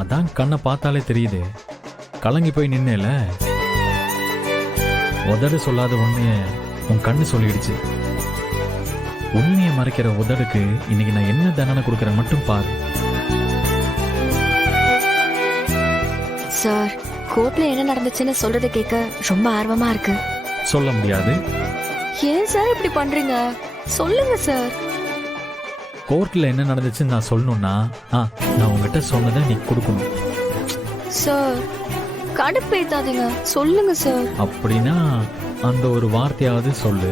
அதான் கண்ணை பார்த்தாலே தெரியுது, கலங்கி போய் நின்னேல. உதடு சொல்லாத உண்மைய உன் கண்ணு சொல்லிடுச்சு. உண்மையை மறைக்கிற உதடுக்கு இன்னைக்கு நான் என்ன தண்டனை கொடுக்கறேன் மட்டும் பாரு. சார், கோர்ட்ல என்ன நடந்துச்சுன்னு சொல்றதை கேட்க ரொம்ப ஆர்வமா இருக்கு. சொல்ல முடியாது. ஏன் சார் இப்படி பண்றீங்க? சொல்லுங்க சார். கோர்ட்ல என்ன நடந்துச்சுன்னு நான் சொல்லணும்னா நான் உங்ககிட்ட சொன்னதை நீ கொடுக்கணும். சார், கடுப்பேத்தாதீங்க, சொல்லுங்க சார். அப்படின்னா அந்த ஒரு வார்த்தையாவது சொல்லு.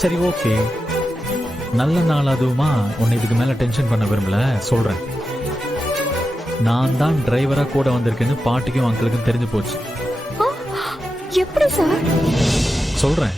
சரி, ஓகே. நல்ல நாள் அதுவுமா உன்னை இதுக்கு மேல டென்ஷன் பண்ண விரும்பல, சொல்றேன். நான் தான் டிரைவரா கூட வந்திருக்கேன்னு பாட்டிக்கும் அங்கிளுக்கும் தெரிஞ்சு போச்சு. எப்படி சார்? சொல்றேன்.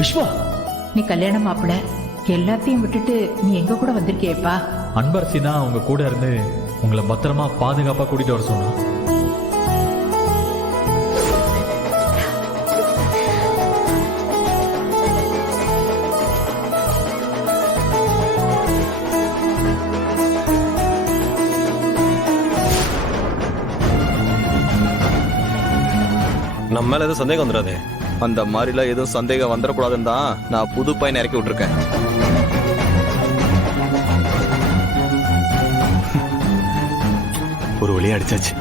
விஸ்வா, நீ கல்யாண மாப்பிள்ள எல்லாத்தையும் விட்டுட்டு நீ எங்க கூட வந்திருக்கியப்பா? அன்பரசி தான் உங்க கூட இருந்து உங்களை பத்திரமா பாதுகாப்பா கூட்டிட்டு வர சொன்னா. நம்ம மேல எதுவும் சந்தேகம் வந்துடாதே. அந்த மாதிரிலாம் எதுவும் சந்தேகம் வந்துடக்கூடாதுன்னு தான் நான் புது பையன் இறக்கி விட்டுருக்கேன். ஒரு வழியா அடிச்சாச்சு.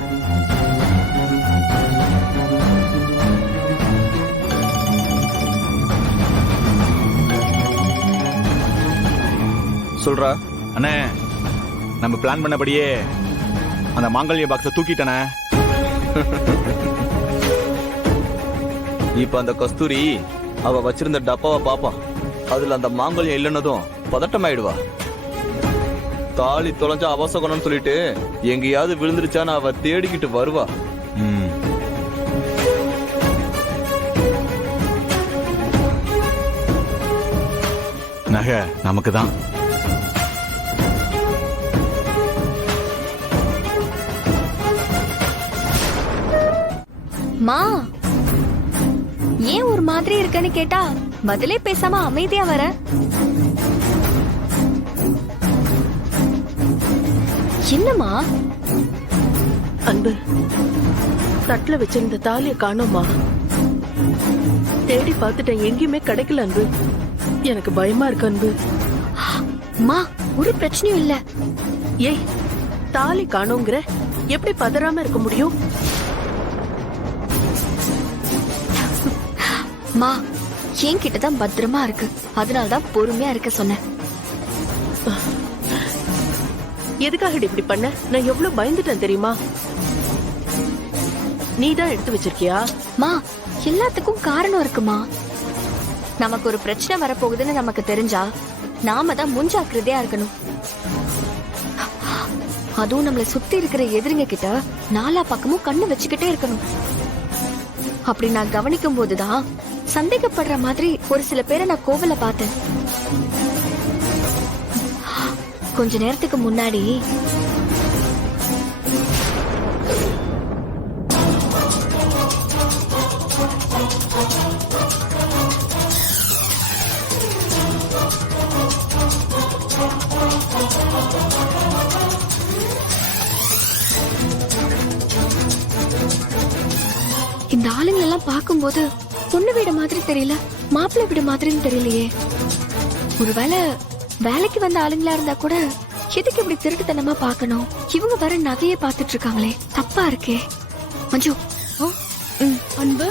சொல்றா அண்ணே, நம்ம பிளான் பண்ணபடியே அந்த மாங்கல்ய பாக்ஸ தூக்கிட்டனே. இப்ப அந்த கஸ்தூரி அவ வச்சிருந்த டப்பாவை பாப்பா. அதுல அந்த மாங்கல்யம் இல்லைன்னதும் பதட்டமாயிடுவா. தாலி தொலைஞ்ச அவசகம்னு சொல்லிட்டு எங்கேயாவது விழுந்துருச்சான்னு அவ தேடிக்கிட்டு வருவா. நகை நமக்கு தான். மா, ஏன் ஒரு மாதிரி இருக்கன்னு கேட்டா பதிலே பேசாம அமைதியா வர. என்னம்மா? அன்பு, தட்டுல வச்சிருந்த தாலிய காணோமா? தேடி பார்த்துட்டேன், எங்கேயுமே கிடைக்கல அன்பு. எனக்கு பயமா இருக்கு அன்பு. மா, ஒரு பிரச்சனையும் இல்ல. ஏய், தாலி காணோங்கிற, எப்படி பதறாம இருக்க முடியும்? மா, என் கிட்டதான் பத்திரமா இருக்கு, அதனாலதான் பொறுமையா இருக்க சொன்னேன். எதுக்காக இப்படி பண்ண? நான் எவ்வளவு பயந்துட்டேன் தெரியுமா? நீ தான் எடுத்து வச்சிருக்கியா? மா, எல்லாத்துக்கும் காரணம் இருக்குமா. நமக்கு ஒரு பிரச்சனை வரப்போகுதுன்னு நமக்கு தெரிஞ்சா நாம தான் முன்ஜாக்கிரதையா இருக்கணும். அதுவும் நம்மள சுத்தி இருக்கிற எதிரிங்க கிட்ட நாலா பக்கமும் கண்ணு வச்சுக்கிட்டே இருக்கணும். அப்படி நான் கவனிக்கும் போதுதான் சந்தேகப்படுற மாதிரி ஒரு சில பேரை நான் கோவில பார்த்தேன். கொஞ்ச நேரத்துக்கு முன்னாடி இந்த ஆளுங்க எல்லாம் பார்க்கும்போது பொண்ணு வீடு மாதிரி தெரியல, மாப்பிள்ளை வீடு மாதிரின்னு தெரியலையே. ஒருவேளை வேலைக்கு வந்த ஆளுங்களா இருந்தா கூட எதுக்கு இப்படி திருட்டுத்தனமா பார்க்கணும்? இவங்க வர நகையை பார்த்துட்டு இருக்காங்களே, தப்பா இருக்கே. மஞ்சு, அன்பு,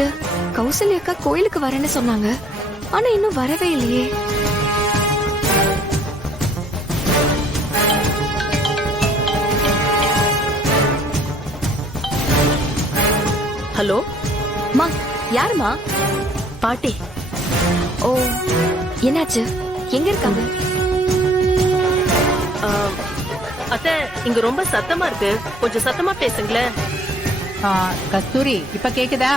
நேத்து கௌசல்யா அக்கா கோயிலுக்கு வரேன்னு சொன்னாங்க. ஆனா இன்னும் வரவே இல்லையே. ஹலோ மா, யாருமா? பாட்டி. ஓ, என்னாச்சு? எங்க இருக்காங்க? ஆ, அத்தை இங்க ரொம்ப சத்தமா இருக்கு, கொஞ்சம் சத்தமா பேசுங்களேன். கஸ்தூரி இப்ப கேக்குதா?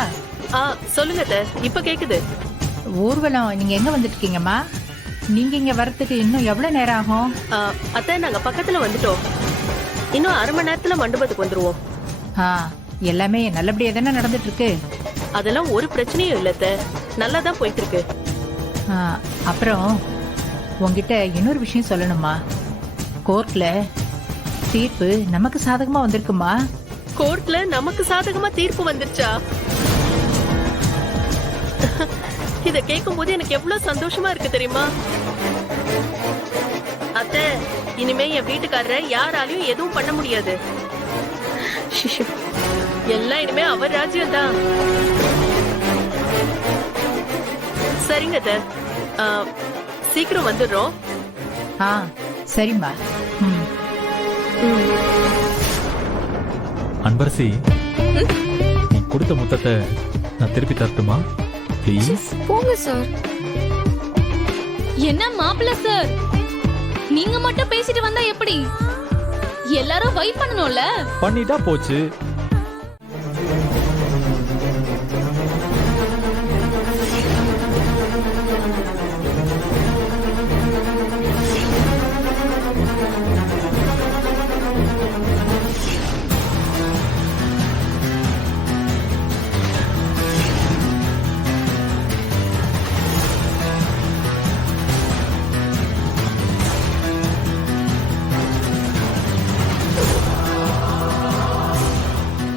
சொல்லுங்க அத்தை, இப்ப கேக்குது. ஊர்வலம் நீங்க எங்க வந்துட்டு இருக்கீங்கம்மா? நீங்க இங்க வரதுக்கு இன்னும் எவ்வளவு நேரம் ஆகும்? அத்தை நாங்க பக்கத்துல வந்துட்டோம், இன்னும் அரை மணி நேரத்துல மண்டபத்துக்கு வந்துருவோம். எல்லாமே நல்லபடியா தானே நடந்துட்டு இருக்கு? அதெல்லாம் ஒரு பிரச்சனையும் இல்ல அத்தை, நல்லா தான் போயிட்டு இருக்கு. அப்புறம் உங்ககிட்ட இன்னொரு விஷயம் சொல்லணுமா? கோர்ட்ல தீர்ப்பு நமக்கு சாதகமா வந்திருக்குமா? கோர்ட்ல நமக்கு சாதகமா தீர்ப்பு வந்துருச்சா? இத கேட்கும் போது எனக்கு எவ்வளவு சந்தோஷமா இருக்கு தெரியுமா? அத்தை இனிமே என் வீட்டுக்காரரை யாராலையும் எதுவும் பண்ண முடியாது. எல்லாம் இனிமே அவர் ராஜ்யம் தான். சரிங்க அத்தை, சீக்கிரம் வந்துடுறோம். சரிம்மா. அன்பரசி, நீ கொடுத்த முத்தத்தை நான் திருப்பி தரட்டுமா ப்ளீஸ்? போங்க சார். என்ன மாப்பிள்ள சார், நீங்க மட்டும் பேசிட்டு வந்தா எப்படி? எல்லாரும் வைப் பண்ணணும்ல. பண்ணிட்டா போச்சு.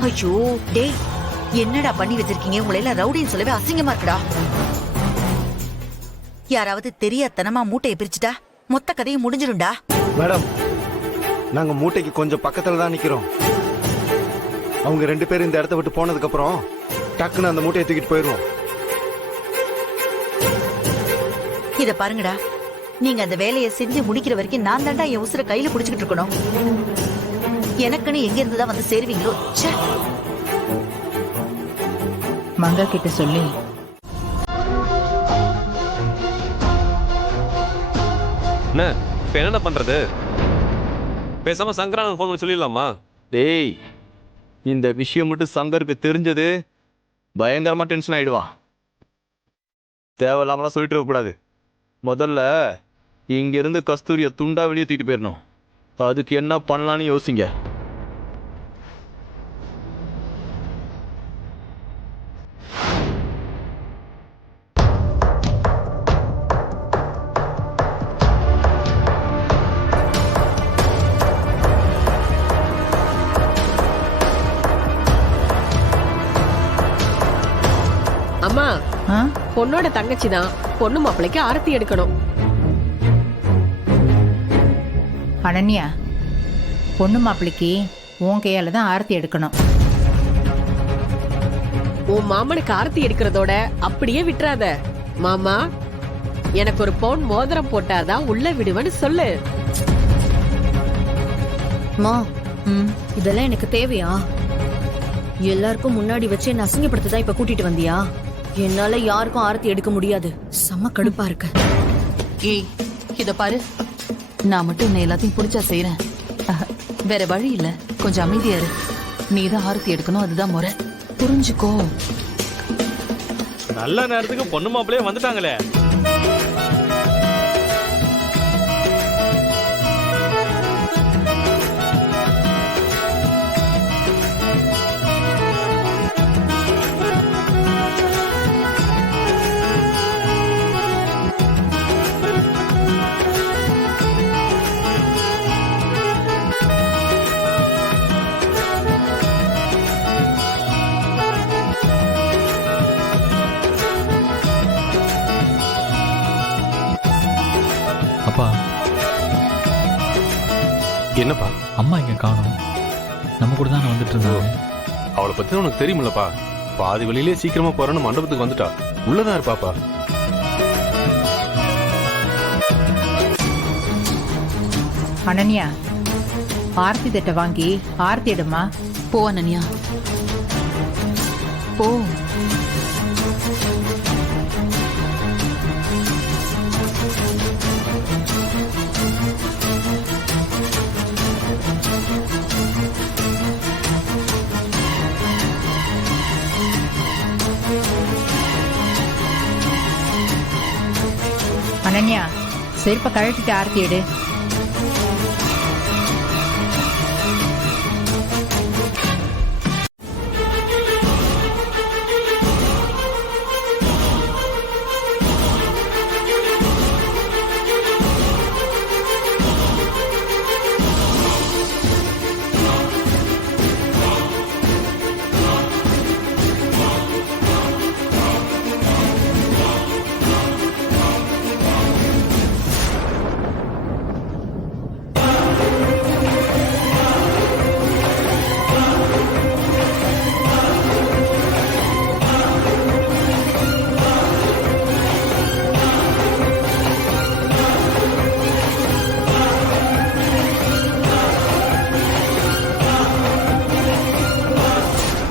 ஐயோ டேய், என்னடா பண்ணி வச்சிருக்கீங்க? உங்களை எல்லாம் ரவுடின்னு சொல்லவே அசிங்கமா இருக்குடா. யாராவது தெரியாதனமா மூட்டையை பிரிச்சுட்டா மொத்த கதையும் முடிஞ்சிரும்டா. மேடம், நாங்க மூட்டைக்கு கொஞ்சம் பக்கத்துல தான் நிக்கிறோம். அவங்க 2 பேரும் இந்த இடத்த விட்டு போனதுக்கு அப்புறம் டக்குன்னு அந்த மூட்டையை தூக்கிட்டு போயிருவோம். இத பாருங்கடா, நீங்க அந்த வேலையை செஞ்சு முடிக்கிற வரைக்கும் நான் தாண்டா என் உசுர கையில புடிச்சுக்கிட்டு இருக்கணும். எனக்குன்னு எங்க இருந்துதான் வந்து சேருவீங்களோ? ச்சே. மங்கா கிட்ட சொல்லி என்ன பண்றது? பேசாம சங்கரான போன் சொல்லிடலாமா? டேய், இந்த விஷயம் மட்டும் சங்கருக்கு தெரிஞ்சது பயங்கரமா டென்ஷன் ஆயிடுவா. தேவையில்லாமலாம் சொல்லிட்டு இருக்கக்கூடாது. முதல்ல இங்க இருந்து கஸ்தூரிய துண்டா வெளியே தூக்கிட்டு போயிடணும். அதுக்கு என்ன பண்ணலான்னு யோசிங்க. அம்மா, பொண்ணோட தங்கச்சி தான், பொண்ணு மாப்பிளைக்கு ஆரத்தி எடுக்கணும். அனன்யா, பொண்ணு மாப்பிளைக்கு உன் கையால தான் ஆரத்தி எடுக்கணும். உன் மாமனுக்கு ஆரத்தி எடுக்கிறதோட அப்படியே விட்டுறாத. மாமா, எனக்கு ஒரு பவுன் மோதிரம் போட்டாதான் உள்ள விடுவேன்னு சொல்லு. மா, இதெல்லாம் எனக்கு தேவையா? எல்லாருக்கும் முன்னாடி வச்சு என்ன அசிங்கப்படுத்ததான் இப்ப கூட்டிட்டு வந்தியா? என்னால யாருக்கும் ஆரத்தி எடுக்க முடியாது. செம்ம கடுப்பா இருக்கு. ஏய், இத பாரு, நான் மட்டும் என்ன எல்லாத்தையும் புடிச்சா செய்யறேன். வேற வழி இல்ல, கொஞ்சம் அமைதியா இரு. நீதான் ஆரத்தி எடுக்கணும், அதுதான் முறை. புரிஞ்சுக்கோ. நல்ல நேரத்துக்கு பொண்ணு மாப்பிளையே வந்துட்டாங்களே. அப்பா, என்னப்பா? அம்மா இங்க காணோம். நம்ம கூட தானே வந்துட்டு இருந்தாங்க. அவளை பத்தி உனக்கு தெரியுமில்லப்பா. பாதி வழியிலே சீக்கிரமா போறேன்னு மண்டபத்துக்கு வந்துட்டா. உள்ளதான் இருப்பாப்பா. அனன்யா, ஆர்த்தி தட்டை வாங்கி ஆர்த்தி எடுமா. போ அனன்யா, போ. அனன்யா, செருப்ப கழட்டிட்டு ஆர்த்தி எடு.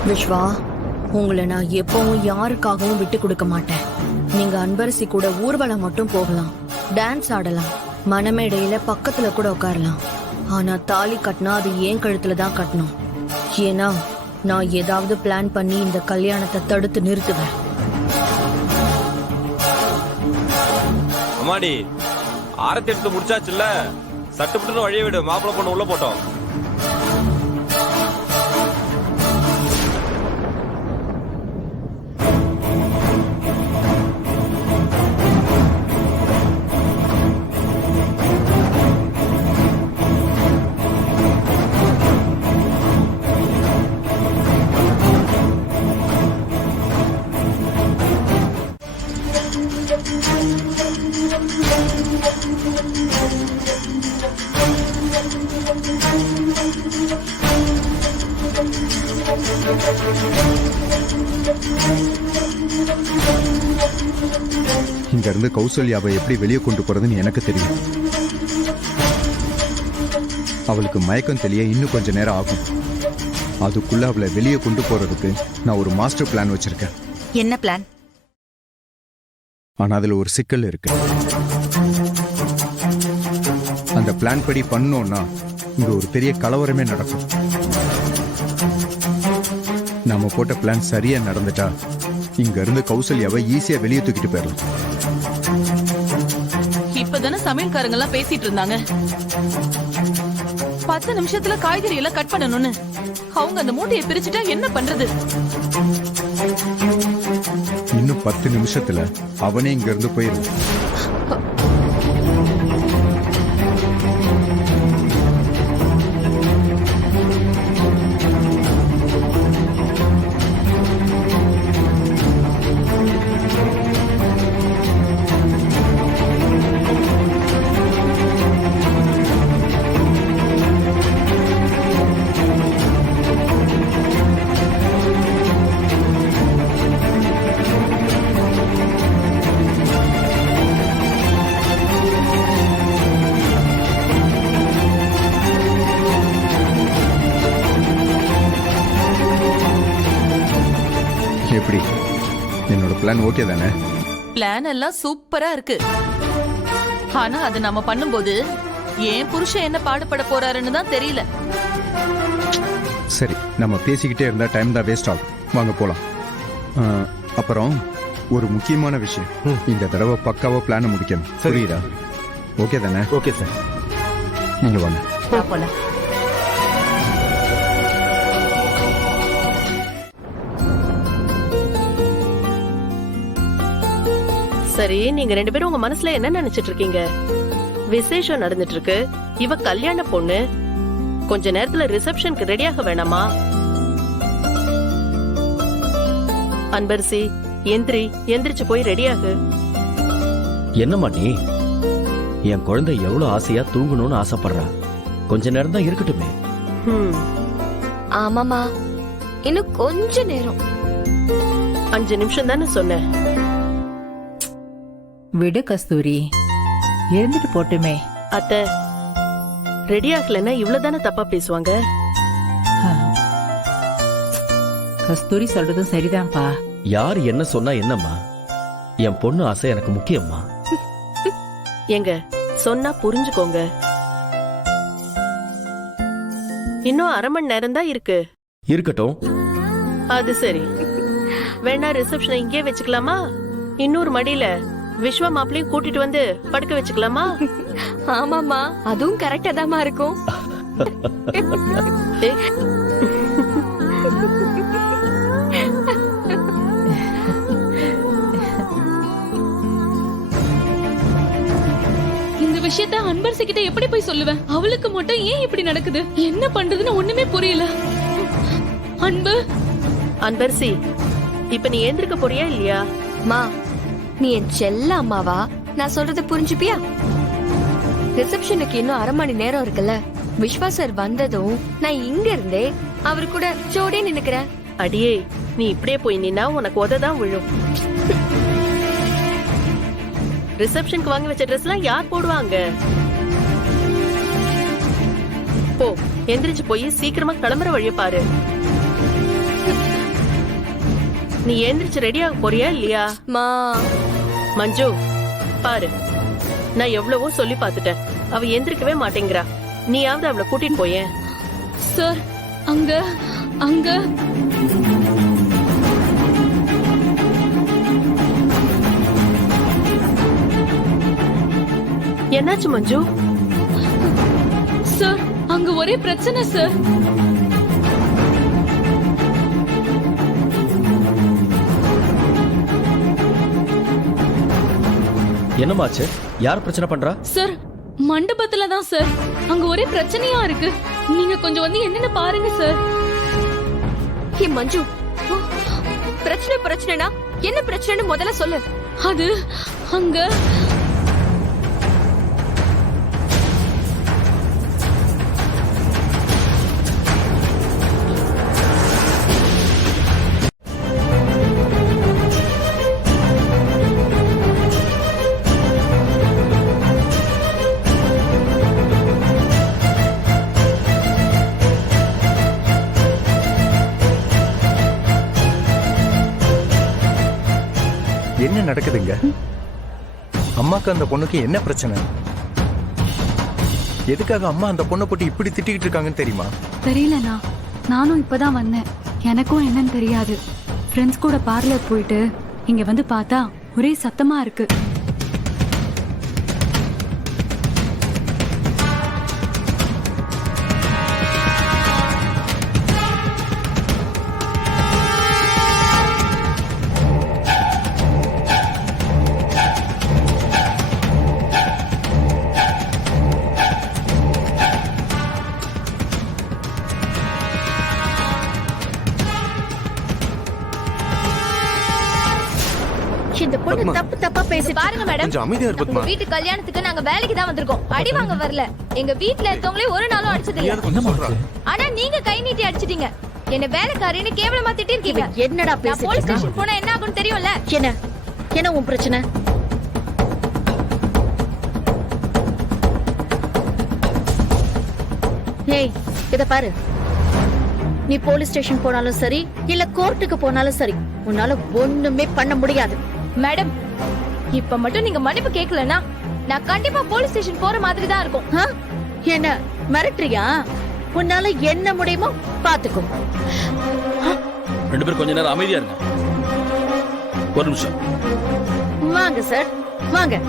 விஸ்வா, உங்களை நான் எப்பவும் யாருக்காகவும் விட்டு கொடுக்க மாட்டேன். நீங்க அன்பரசி கூட ஊர்வலம் மட்டும் போகலாம், டான்ஸ் ஆடலாம், மணமேடையில பக்கத்துல கூட உட்காரலாம். ஆனா தாலி கட்டினா அது ஏன் கழுத்துல தான் கட்டணும். ஏன்னா நான் ஏதாவது பிளான் பண்ணி இந்த கல்யாணத்தை தடுத்து நிறுத்துவேன். அம்மாடி, ஆரத்தி எடுத்து முடிச்சாச்சுல்ல, சட்டுப்பட்டு வழிய விடு. மாப்பிள்ளை பொண்ணு உள்ள போட்டோம். இங்க இருந்து கௌசல்யாவை எப்படி வெளியே கொண்டு போறதுன்னு எனக்கு தெரியும். அவளுக்கு மயக்கம் தெளிய இன்னும் கொஞ்ச நேரம் ஆகும். அதுக்குள்ள அவளை வெளியே கொண்டு போறதுக்கு நான் ஒரு மாஸ்டர் பிளான் வச்சிருக்கேன். என்ன பிளான்? ஆனா அதுல ஒரு சிக்கல் இருக்கு. அந்த பிளான் படி பண்ணோம்னா இங்க ஒரு பெரிய கலவரமே நடக்கும். நாம போட்ட பிளான் சரியா நடந்துட்டா இங்க இருந்து கௌசல்யாவை ஈஸியா வெளியே தூக்கிட்டு போயிடலாம். இப்பதானே சமையல்காரங்க எல்லாம் பேசிட்டு இருந்தாங்க 10 நிமிஷத்துல காய்கறி எல்லாம் கட் பண்ணணும்னு. அவங்க அந்த மூட்டையை பிரிச்சுட்டா என்ன பண்றது? இன்னும் 10 நிமிஷத்துல அவனே இங்க இருந்து போயிடும். எப்படி, என்னோட பிளான் ஓகே தானே? பிளான் எல்லாம் சூப்பரா இருக்கு. ஆனா அது நம்ம பண்ணும்போது ஏன் புருஷன் என்ன பாடுபட போறாருன்னு தான் தெரியல. சரி, நம்ம பேசிக்கிட்டே இருந்தா டைம் தான் வேஸ்ட் ஆகும். வாங்க போலாம். அப்புறம் ஒரு முக்கியமான விஷயம், இந்த தடவை பக்காவா பிளான முடிக்கணும். புரியுதா? ஓகே தானே? Okay sir. நீங்க வாங்க. போலாம். சரி, நீங்க 2 பேரும் உங்க மனசுல என்ன நினைச்சிட்டு இருக்கீங்க? விசேஷம் நடந்துட்டு இருக்கு, இவ கல்யாண பொண்ணு. கொஞ்ச நேரத்துல ரிசப்ஷனுக்கு ரெடியாக வேணாமா? அன்பரசி, எந்திரிச்சு போய் ரெடியாகு. என்னம்மா நீ? என் குழந்தை எவ்வளவு ஆசையா தூங்கணும்னு ஆசைப்படுறா. கொஞ்ச நேரம் தான் இருக்கட்டுமே. ஆமாமா, இன்னும் கொஞ்ச நேரம். 5 நிமிஷம் தானே சொன்னேன். விடு கஸ்தூரி, இருந்துட்டு போட்டுமே. அத்தை, ரெடி ஆகலன்னா இவ்வளவுதானே தப்பா பேசுவாங்க. கஸ்தூரி சொல்றதும் சரிதான்ப்பா. யார் என்ன சொன்னா என்னம்மா, என் பொண்ணு ஆசை எனக்கு முக்கியம்மா. எங்க சொன்னா புரிஞ்சுக்கோங்க. இன்னும் 1/2 மணி நேரம் தான் இருக்கு. இருக்கட்டும். அது சரி, வேணா ரிசப்ஷனை இங்கே வச்சுக்கலாமா? இன்னொரு மடியில விஸ்வா மாப்பிளையும் கூட்டிட்டு வந்து படுக்க வச்சுக்கலாமா? ஆமாமா, அதுவும் கரெக்டா தாமா இருக்கும். ஏய், இந்த விஷயத்த அன்பரசி கிட்ட எப்படி போய் சொல்லுவேன்? அவளுக்கு மட்டும் ஏன் இப்படி நடக்குது? என்ன பண்றதுன்னு ஒண்ணுமே புரியல. அன்பு, அன்பரசி, இப்ப நீ ஏந்திருக்க போறியா இல்லையா? மா, நீ என் செல்ல அம்மாவா? நான் சொல்றத புரிஞ்சுப்பியா? ரிசப்ஷனுக்கு இன்னும் 1/2 மணி நேரம் இருக்குல்ல. விஸ்வா சார் வந்ததும் நான் இங்க இருந்தே அவரு கூட ஜோடியே நின்னுக்கிறேன். அடியே, நீ இப்படியே போய் நின்னா உனக்கு உததான் விழும். ரிசப்ஷனுக்கு வாங்கி வச்ச ட்ரெஸ் எல்லாம் யார் போடுவாங்க? போ, எந்திரிச்சு போய் சீக்கிரமா கிளம்புற வழிய பாரு. நீ எந்திரிச்சு ரெடி ஆக போறியா இல்லையா? மா, மஞ்சு பாரு, நான் எவ்வளவோ சொல்லி பாத்துட்டேன், அவ எந்திரிக்கவே மாட்டேங்கிறா. நீயாவது அவளை கூட்டிட்டு போயேன். சார், அங்க அங்க என்னாச்சு மஞ்சு? சார், அங்க ஒரே பிரச்சனை சார். என்னமாச்சு? யார் பிரச்சனை பண்றா? சார், மண்டபத்துல தான் சார். அங்க ஒரே பிரச்சனையா இருக்கு. நீங்க கொஞ்சம் வந்து என்னன்னு பாருங்க சார். ஹே மஞ்சு, பிரச்சனை பிரச்சனைனா என்ன பிரச்சனைன்னு முதல்ல சொல்லு. அது அங்க என்ன நடக்குதுங்க? அம்மாக்கு அந்த பொண்ணுக்கு என்ன பிரச்சனை? எதுக்காக அம்மா அந்த பொண்ணை போட்டு இப்படி திட்டிக்கிட்டு இருக்காங்கன்னு தெரியுமா? தெரியலண்ணா, நானும் இப்பதான் வந்தேன். எனக்கும் என்னன்னு தெரியாது. ஃப்ரெண்ட்ஸ் கூட பார்லர் போயிட்டு இங்க வந்து பார்த்தா ஒரே சத்தமா இருக்கு. இந்த பொண்ணு தப்பு தப்பா பேசி பாருங்க மேடம், கொஞ்சம் அமைதியா இரு பத்மா. வீட்டு கல்யாணத்துக்கு நாங்க வேலைக்கு தான் வந்திருக்கோம். அடி வாங்க வரல. எங்க வீட்ல இருக்கவங்களே ஒரு நாளும் அடிச்சது இல்ல. ஆனா நீங்க கை நீட்டி அடிச்சிட்டீங்க. என்ன வேலைக்காரின்னு கேவலமா திட்டிருக்கீங்க. என்னடா நான் போலீஸ் ஸ்டேஷன் போனா என்ன ஆகும்னு தெரியும்ல? என்ன என்ன உன் பிரச்சனை? ஏய், இத பாரு. நீ போலீஸ் ஸ்டேஷன் போனாலும் சரி, இல்ல கோர்ட்டுக்கு போனாலும் சரி, உன்னால ஒண்ணுமே பண்ண முடியாது. மேடம், இப்ப மட்டும் நீங்க மன்னிப்பு கேட்கலனா நான் கண்டிப்பா போலீஸ் ஸ்டேஷன் போற மாதிரி தான் இருக்கும். என்ன மிரட்டுறியா? உன்னால என்ன முடியுமோ பாத்துக்கோ. 2 பேரும் கொஞ்ச நேரம் அமைதியா இருங்க. ஒரு நிமிஷம். வாங்க சார், வாங்க.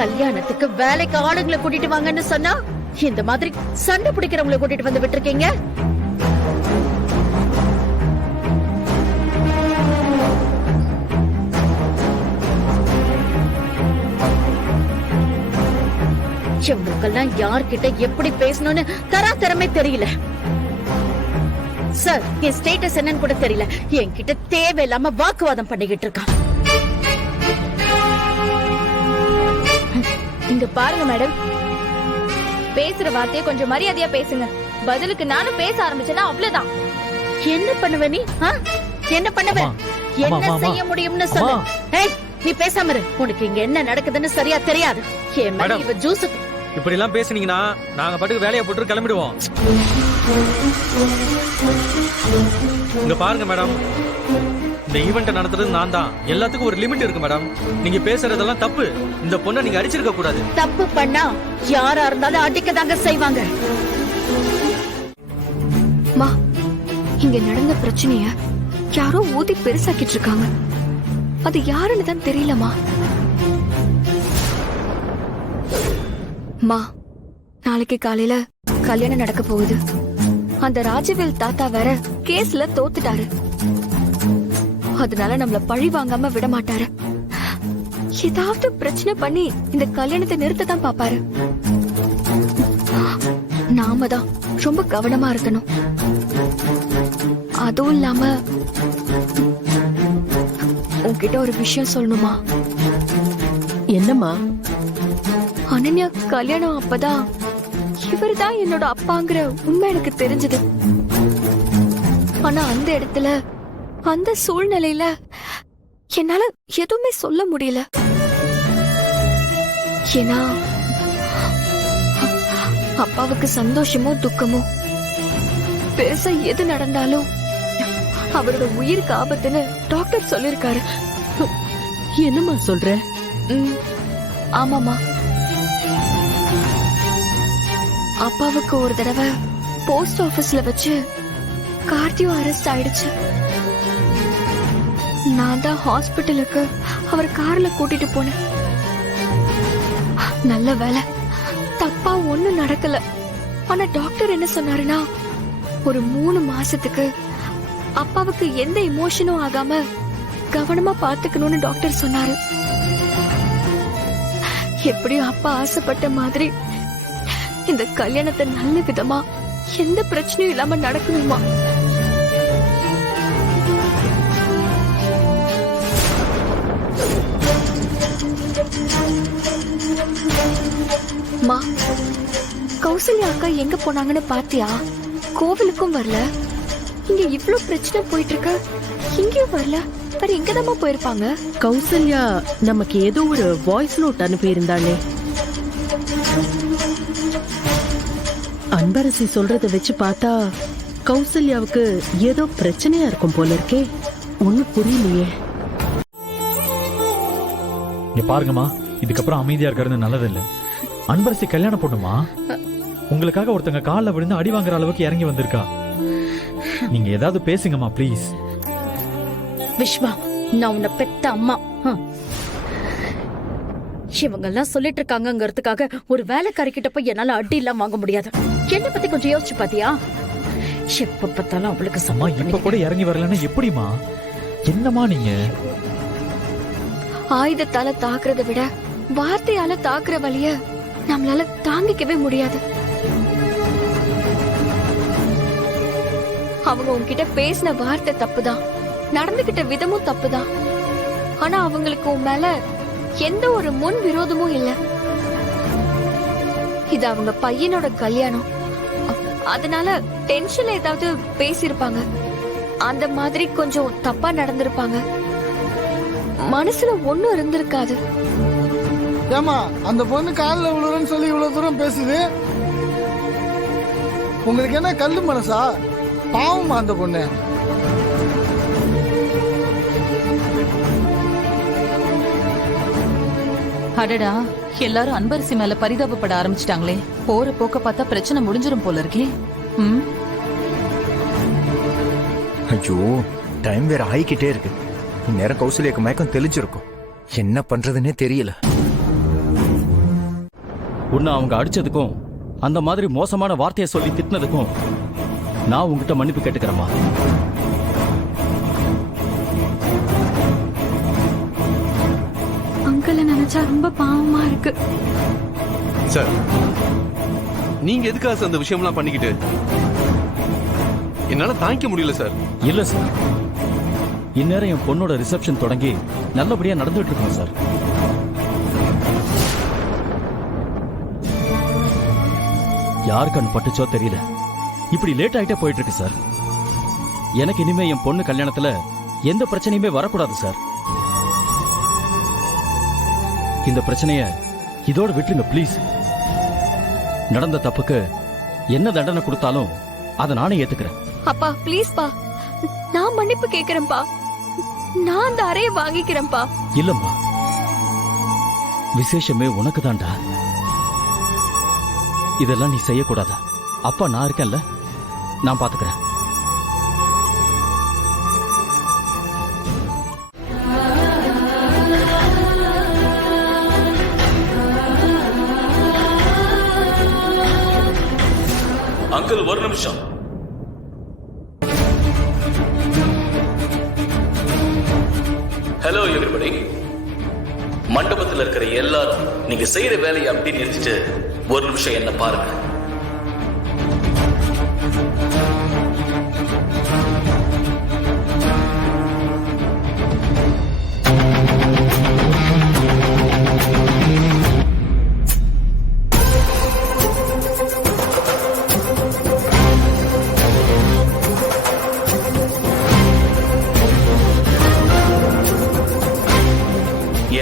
கல்யாணத்துக்கு வேலைக்கு ஆளுங்களை கூட்டிட்டு வாங்கன்னு சொன்னா இந்த மாதிரி சண்டை பிடிக்கிறவங்களை கூட்டிட்டு வந்து விட்டுருக்கீங்க. இவங்களுக்கெல்லாம் யார்கிட்ட எப்படி பேசணும்னு தராதரமே தெரியல. சார், என் ஸ்டேட்டஸ் என்னன்னு கூட தெரியல. என்கிட்ட தேவையில்லாம வாக்குவாதம் பண்ணிக்கிட்டு இருக்கான். இங்க பாருங்க மேடம், பேசுற வார்த்தையை கொஞ்சம் மரியாதையா பேசுங்க. பதிலுக்கு நானும் பேச ஆரம்பிச்சேன்னா அவ்வளவுதான். என்ன பண்ணுவ நீ? என்ன பண்ணுவ? அம்மா, என்ன அம்மா, செய்ய முடியும்னு சொல்லு. அம்மா. ஏய், நீ பேசாம இரு. உனக்கு இங்க என்ன நடக்குதுன்னு சரியா தெரியாது. என் மேல மேடம். இவ ஜூஸ் இப்படி எல்லாம் பேசுனீங்கன்னா நாங்க பாட்டுக்கு வேலையை போட்டு கிளம்பிடுவோம். இங்க பாருங்க மேடம், இந்த ஈவெண்ட் நடத்துறது நான் தான். எல்லாத்துக்கும் ஒரு லிமிட் இருக்கு மேடம். நீங்க பேசுறதெல்லாம் தப்பு. இந்த பொண்ணை நீங்க அடிச்சிருக்க கூடாது. தப்பு பண்ணா யாரா இருந்தாலும் அடிக்கதாங்க செய்வாங்க. மா, இங்க நடந்த பிரச்சனைய யாரோ ஊதி பெருசாக்கிட்டு இருக்காங்க. அது யாருன்னு தான் தெரியலமா. மா, நாளைக்கு காலையில கல்யாணம் நடக்க போகுது. அந்த ராஜவேல் தாத்தா வேற கேஸ்ல தோத்துட்டாரு. அதனால நம்மள பழி வாங்காம விட மாட்டாரு. ஏதாவது பிரச்சனை பண்ணி இந்த கல்யாணத்தை நிறுத்த தான் பாப்பாரு. நாம தான் ரொம்ப கவனமா இருக்கணும். அதுவும் இல்லாம உன்கிட்ட ஒரு விஷயம் சொல்லணுமா? என்னம்மா? அனன்யா கல்யாணம் அப்பதான் இவர்தான் என்னோட அப்பாங்கிற உண்மை எனக்கு தெரிஞ்சது. ஆனா அந்த இடத்துல, அந்த சூழ்நிலையில என்னால எதுவுமே சொல்ல முடியல. ஏன்னா அப்பாவுக்கு சந்தோஷமோ துக்கமோ பெருசா எது நடந்தாலும் அவரோட உயிருக்கு ஆபத்துன்னு டாக்டர் சொல்லிருக்காரு. என்னம்மா சொல்ற? ஆமாமா. அப்பாவுக்கு ஒரு தடவை போஸ்ட் ஆபீஸ்ல வச்சு கார்டியோ அரெஸ்ட் ஆயிடுச்சு. நான் தான் ஹாஸ்பிட்டலுக்கு அவர் கார்ல கூட்டிட்டு போனேன். நல்ல வேலை, தப்பா ஒண்ணும் நடக்கல. ஆனா டாக்டர் என்ன சொன்னாருன்னா, ஒரு 3 மாசத்துக்கு அப்பாவுக்கு எந்த இமோஷனும் ஆகாம கவனமா பாத்துக்கணும்னு டாக்டர் சொன்னாரு. எப்படியும் அப்பா ஆசைப்பட்ட மாதிரி இந்த கல்யாணத்தை நல்ல விதமா எந்த பிரச்சனையும் இல்லாம நடக்கணுமா. மா, கௌசல்யா அக்கா எங்க போனாங்கன்னு பாத்தியா? கோவிலுக்கும் வரல. இங்க இவ்ளோ பிரச்சனை போயிட்டு இருக்க, இங்கேயும் வரல. வேற எங்கதாம்மா போயிருப்பாங்க? கௌசல்யா நமக்கு ஏதோ ஒரு வாய்ஸ் நோட் அனுப்பி இருந்தாளே. அன்பரசி சொல்றத வச்சு பார்த்தா கௌசல்யாவுக்கு ஏதோ பிரச்சனையா இருக்கும் போல இருக்கே. ஒண்ணும் புரியலையே. இங்க பாருங்கம்மா, இதுக்கப்புறம் அமைதியா இருக்கிறது நல்லது இல்ல. அன்பரசி கல்யாணம் பொண்ணுமா, உங்களுக்காக ஒருத்தங்க கால்ல விழுந்து அடி வாங்குற அளவுக்கு இறங்கி வந்திருக்கா. நீங்க ஏதாவது பேசுங்கம்மா ப்ளீஸ். விஸ்வா, நான் உன்னை பெத்த அம்மா. இவங்க எல்லாம் சொல்லிட்டு இருக்காங்கிறதுக்காக ஒரு வேலைக்காரி கிட்ட போய் என்னால அடி எல்லாம் வாங்க முடியாது. என்ன பத்தி கொஞ்சம் யோசிச்சு பாத்தியா? எப்ப பார்த்தாலும் அவளுக்கு அம்மா இப்ப கூட இறங்கி வரலன்னா எப்படிமா? என்னமா நீங்க? ஆயுதத்தால தாக்குறத விட வார்த்தையால தாக்குற வழிய நம்மளால தாங்கிக்கவே முடியாது. அவங்க உன்கிட்ட பேசின வார்த்தை தப்புதான், நடந்துகிட்ட விதமும் தப்புதான். ஆனா அவங்களுக்கு உன் மேல எந்த ஒரு முன் விரோதமும் இல்ல. இது அவங்க பையனோட கல்யாணம். அதனால டென்ஷன்ல ஏதாவது பேசிருப்பாங்க. அந்த மாதிரி கொஞ்சம் தப்பா நடந்திருப்பாங்க. மனசுல ஒண்ணும் இருந்திருக்காது. ஏமா, அந்த பொண்ணு காலில் விழுறன்னு சொல்லி இவ்வளவு தூரம் பேசுது. உங்களுக்கு என்ன கல்லு மனசா? பாவமா அந்த பொண்ணு. அடடா, எல்லாரும் அன்பரசி மேல பரிதாபப்பட ஆரம்பிச்சிட்டாங்களே. போற போக்க பார்த்தா பிரச்சனை முடிஞ்சிரும் போல இருக்கே. ஐயோ, டைம் வேற ஆயிக்கிட்டே இருக்கு. இந்நேரம் கௌசல்யாக்கு மயக்கம் தெளிஞ்சிருக்கும். என்ன பண்றதுன்னே தெரியல. உன்னை அவங்க அடிச்சதுக்கும் அந்த மாதிரி மோசமான வார்த்தையை சொல்லி திட்டினதுக்கும் நான் உங்ககிட்ட மன்னிப்பு கேட்டுக்கிறேம்மா. அங்கிள நினைச்சா ரொம்ப பாவமா இருக்கு. சார், நீங்க எதுக்காக சார் அந்த விஷயம்லாம் பண்ணிக்கிட்டு? என்னால தாங்கிக்க முடியல சார். இல்ல சார், இந்நேரம் என் பொண்ணோட ரிசப்ஷன் தொடங்கி நல்லபடியா நடந்துட்டு இருக்கோம் சார். யார் கண் பட்டுச்சோ தெரியல, இப்படி லேட் ஆயிட்டே போயிட்டு இருக்கு சார். எனக்கு இனிமே என் பொண்ணு கல்யாணத்துல எந்த பிரச்சனையுமே வரக்கூடாது சார். இந்த பிரச்சனைய இதோட விட்டுருங்க ப்ளீஸ். நடந்த தப்புக்கு என்ன தண்டனை கொடுத்தாலும் அதை நானே ஏத்துக்கிறேன். அப்பா ப்ளீஸ் பா, நான் மன்னிப்பு கேக்குறேன்பா. நான் அந்த அறையை வாங்கிக்கிறேன்பா. இல்லம்மா, விசேஷமே உனக்கு தான்டா. இதெல்லாம் நீ செய்யக்கூடாது. அப்பா நான் இருக்கேன்ல, நான் பாத்துக்கிறேன். அங்கிள் ஒரு நிமிஷம். Hello everybody. மண்டபத்தில் இருக்கிற எல்லாரும் நீங்க செய்யற வேலையை அப்படி நிறுத்திட்டு ஒரு நிமிஷம் என்ன பாருங்க.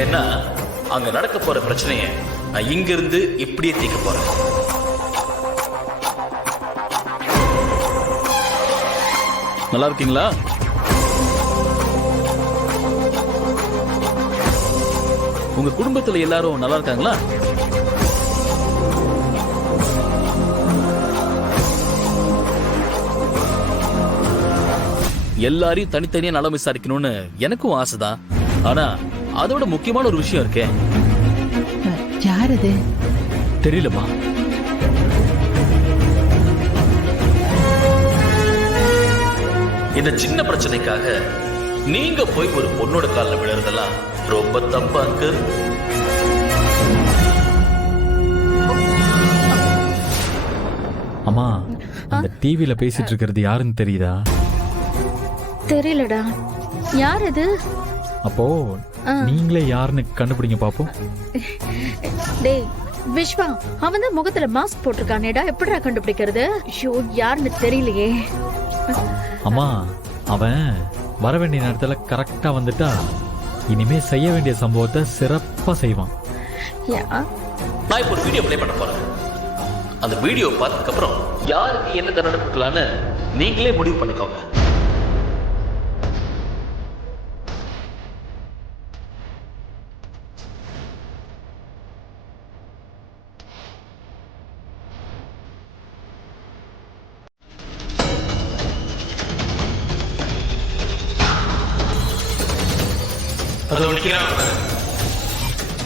ஏன்னா அங்க நடக்க போற பிரச்சனையை நான் இங்க இருந்து இப்படியே தீர்க்க போறேன். நல்லா இருக்கீங்களா? உங்க குடும்பத்துல எல்லாரும் நல்லா இருக்காங்களா? எல்லாரையும் தனித்தனியா நலம் விசாரிக்கணும்னு எனக்கும் ஆசைதான். ஆனா அதோட முக்கியமான ஒரு விஷயம் இருக்கே. யார் அது? தெரியலமா. இந்த சின்ன பிரச்சனைக்காக நீங்க போய் ஒரு பொண்ணோட காலில் விழுறதெல்லாம் ரொம்ப தப்பா இருக்கு. அம்மா, அந்த டிவில பேசிட்டு இருக்கிறது யாருன்னு தெரியுதா? தெரியலடா. யார் அது? அப்போ நீங்களே யாருன்னு கண்டுபிடிங்க பாப்போம். டேய் விஸ்வா, அவன் தான் முகத்துல மாஸ்க் போட்டிருக்கானேடா, எப்படிடா கண்டுபிடிக்கிறது? ஐயோ, யாருன்னு தெரியலையே. அம்மா, அவன் வர வேண்டிய நேரத்துல கரெக்டா வந்துட்டா இனிமே செய்ய வேண்டிய சம்பவத்தை சிறப்பா செய்வான். நான் இப்போ ஒரு வீடியோ ப்ளே பண்ண போறேன். அந்த வீடியோ பார்த்ததுக்கு அப்புறம் யாருக்கு என்ன தண்டனை கொடுக்கலான்னு நீங்களே முடிவு பண்ணிக்கோங்க.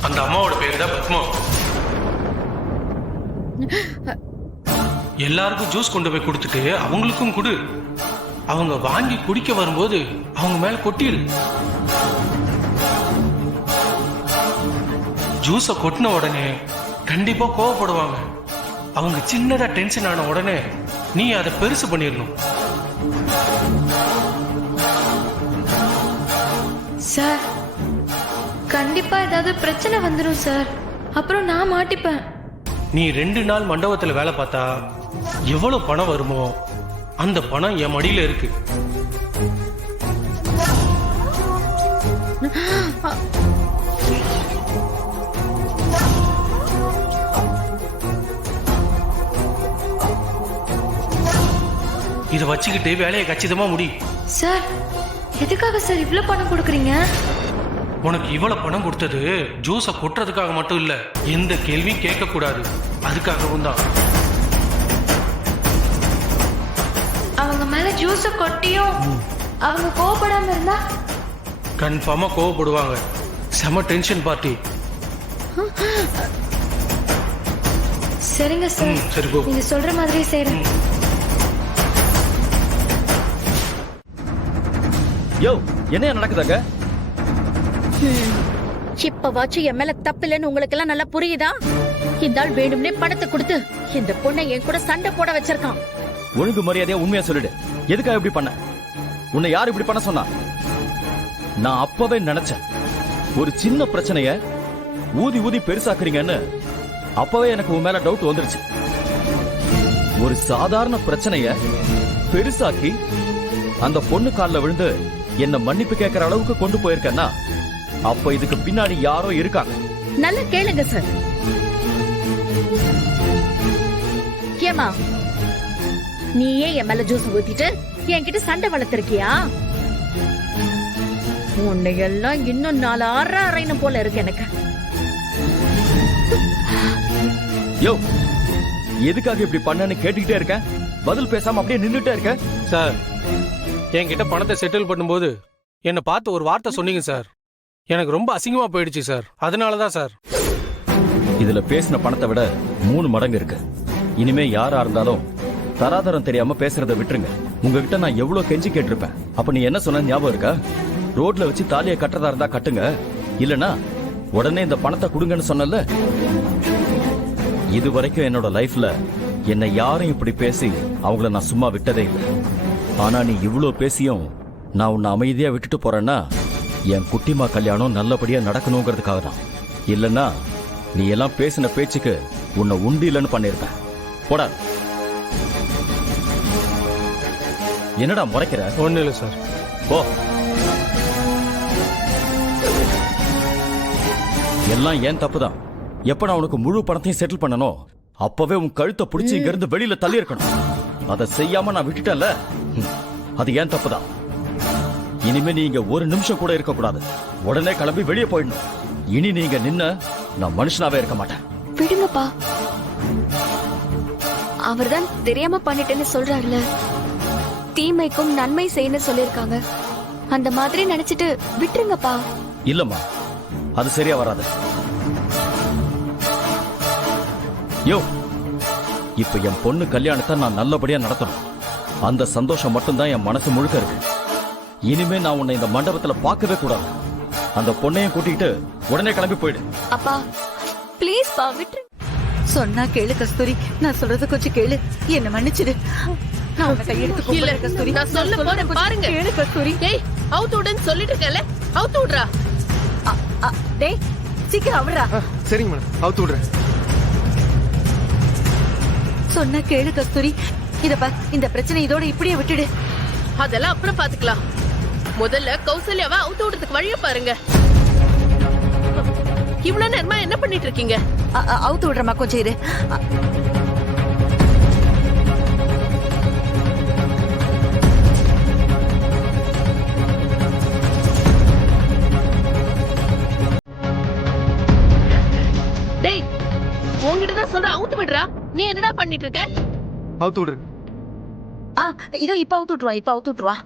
அந்த அம்மாவோட பேரு தான் பத்மா. எல்லாருக்கும் ஜூஸ் கொண்டு போய் கொடுத்துட்டு அவங்களுக்கும் கொடு. அவங்க வாங்கி குடிக்க வரும்போது அவங்க மேல கொட்டிடு. ஜூஸ கொட்டின உடனே கண்டிப்பா கோவப்படுவாங்க. அவங்க சின்னதா டென்ஷன் ஆன உடனே நீ அதை பெருசு பண்ணிடணும். சார், கண்டிப்பா ஏதாவது பிரச்சனை வந்துடும் சார். அப்புறம் நான் மாட்டிப்பேன். நீ 2 நாள் மண்டபத்துல வேலை பார்த்தா எவ்வளவு பணம் வருமோ அந்த பணம் என் மடியில இருக்கு. இத வச்சுக்கிட்டு வேலையை கச்சிதமா முடி. சார், எதுக்காக சார் இவ்வளவு பணம் கொடுக்குறீங்க? உனக்கு இவ்வளவு பணம் கொடுத்தது ஜூஸ கொட்டுறதுக்காக மட்டும் இல்ல, எந்த கேள்வியும் கேட்க கூடாது, அதுக்காகவும் தான். அவங்க மேல ஜூஸ கொட்டியும் அவங்க கோவப்படாம இருந்தா கன்ஃபார்மா கோவப்படுவாங்க. செம டென்ஷன் பார்ட்டி. சரிங்க சார், சரி போ. நீங்க சொல்ற மாதிரி செய்றேன். யோ, என்ன நடக்குதாங்க? இப்பவாச்சும் என் மேல தப்பில்லைன்னு உங்களுக்கு எல்லாம் நல்லா புரியுதா? இந்த ஆள் வேணும்னே பணத்தை கொடுத்து இந்த பொண்ணை என் கூட சண்டை போட வச்சிருக்கான். ஒழுங்கு மரியாதையா உண்மையா சொல்லிடு. எதுக்காக இப்படி பண்ண? உன்னை யார் இப்படி பண்ண சொன்னா? நான் அப்பவே நினைச்சேன், ஒரு சின்ன பிரச்சனைய ஊதி ஊதி பெருசாக்குறீங்கன்னு. அப்பவே எனக்கு உன் மேல டவுட் வந்துருச்சு. ஒரு சாதாரண பிரச்சனைய பெருசாக்கி அந்த பொண்ணு காலில் விழுந்து என்ன மன்னிப்பு கேட்கற அளவுக்கு கொண்டு போயிருக்கேன்னா அப்ப இதுக்கு பின்னாடி யாரோ இருக்காங்க. நல்லா கேளுங்க சார். ஏமா நீயே என் மேல ஜூஸ் ஊத்திட்டு என்கிட்ட சண்டை வளர்த்திருக்கியா? உன்னை எல்லாம் இன்னும் 4 அரைனும் போல இருக்கு எனக்கு. யோ, எதுக்காக இப்படி பண்ணன்னு கேட்டுக்கிட்டே இருக்க, பதில் பேசாம அப்படியே நின்னுட்டே இருக்க. சார், என்கிட்ட பணத்தை செட்டில் பண்ணும்போது என்னை பார்த்து ஒரு வார்த்தை சொன்னீங்க சார். எனக்கு ரொம்ப அசிங்கமா போயிடுச்சு சார். அதனாலதான் சார். இதுல பேசின பணத்தை விட 3 மடங்கு இருக்கு. இனிமே யாரா இருந்தாலும் தராதரம் தெரியாம பேசுறத விட்டுருங்க. உங்ககிட்ட நான் எவ்வளவு கெஞ்சி கேட்டிருப்பேன். அப்ப நீ என்ன சொன்ன ஞாபகம் இருக்கா? ரோட்ல வச்சு தாலியை கட்டுறதா இருந்தா கட்டுங்க, இல்லனா உடனே இந்த பணத்தை கொடுங்கன்னு சொன்னல. இது வரைக்கும் என்னோட லைஃப்ல என்னை யாரும் இப்படி பேசி அவங்கள நான் சும்மா விட்டதே இல்லை. ஆனா நீ இவ்ளோ பேசியும் நான் உன்னை அமைதியா விட்டுட்டு போறேன்னா என் குட்டிமா கல்யாணம் நல்லபடியா நடக்கணுங்கிறதுக்காக தான். இல்லன்னா நீ எல்லாம் பேசின பேச்சுக்கு உன்னை உண்டு இல்லைன்னு பண்ணிருப்பேன். போடா. என்னடா முறைக்கிற? ஒண்ணு இல்லை சார். போ. எல்லாம் ஏன் தப்புதான். எப்ப நான் உனக்கு முழு பணத்தையும் செட்டில் பண்ணணும் அப்பவே உன் கழுத்தை பிடிச்சி இங்க இருந்து வெளியில தள்ளி இருக்கணும். அதை செய்யாம நான் விட்டுட்டேன்ல, அது ஏன் தப்புதான். இனிமே நீங்க ஒரு நிமிஷம் கூட இருக்க கூடாது. உடனே கிளம்பி வெளியே போயிடணும். இனி நீங்க நின்ன நான் மனுஷனாவே இருக்க மாட்டேன். விடுங்கப்பா, அவர்தான் தெரியாம பண்ணிட்டேன்னு சொல்றாருல. தீமைக்கும் நன்மை செய்யணும் சொல்லிருக்காங்க. அந்த மாதிரி நினைச்சிட்டு விட்டுருங்கப்பா. இல்லம்மா, அது சரியா வராது. யோ, இப்ப என் பொண்ணு கல்யாணத்தை நான் நல்லபடியா நடத்தணும். அந்த சந்தோஷம் மட்டும்தான் என் மனசு முழுக்க இருக்கு. இனிமே நான் உன்னை இந்த மண்டபத்துல பார்க்கவே கூடாது. அந்த பொண்ணையும் கூட்டிட்டு உடனே கிளம்பி போயிடு. அப்பா ப்ளீஸ் பா, விட்டு. சொன்னா கேளு கஸ்தூரி, நான் சொல்றது கொஞ்சம் கேளு. என்ன மன்னிச்சிடு. நான் உன்னை கையெடுத்து இல்ல கூப்பிடுறேன் கஸ்தூரி. நான் சொல்ல போறேன் பாருங்க. கேளு கஸ்தூரி. டேய், அவுத்து விடுன்னு சொல்லிட்டு இருக்கல, அவுத்து விடுறா. டேய் சீக்கிரம் அவரா. சரிங்க மேடம், அவுத்து விடுறேன். சொன்னா கேளு கஸ்தூரி. இத பார், இந்த பிரச்சனை இதோட இப்படியே விட்டுடு. அதெல்லாம் அப்புறம் பாத்துக்கலாம். முதல்ல கௌசல்யாவை அவுத்து விடுறதுக்கு வழிய பாருங்க. இவ்வளவு நேரமா என்ன பண்ணிட்டு இருக்கீங்க? அவுத்து விடுறமா, கொஞ்சம் இரு. டேய், உன்கிட்டதான் சொல்ற அவுத்து விடுறா. நீ என்னடா பண்ணிட்டு இருக்க? அவுத்து விடுறேன். இதோ இப்ப அவுத்து விட்டுருவா, இப்ப அவுத்து விட்டுருவா.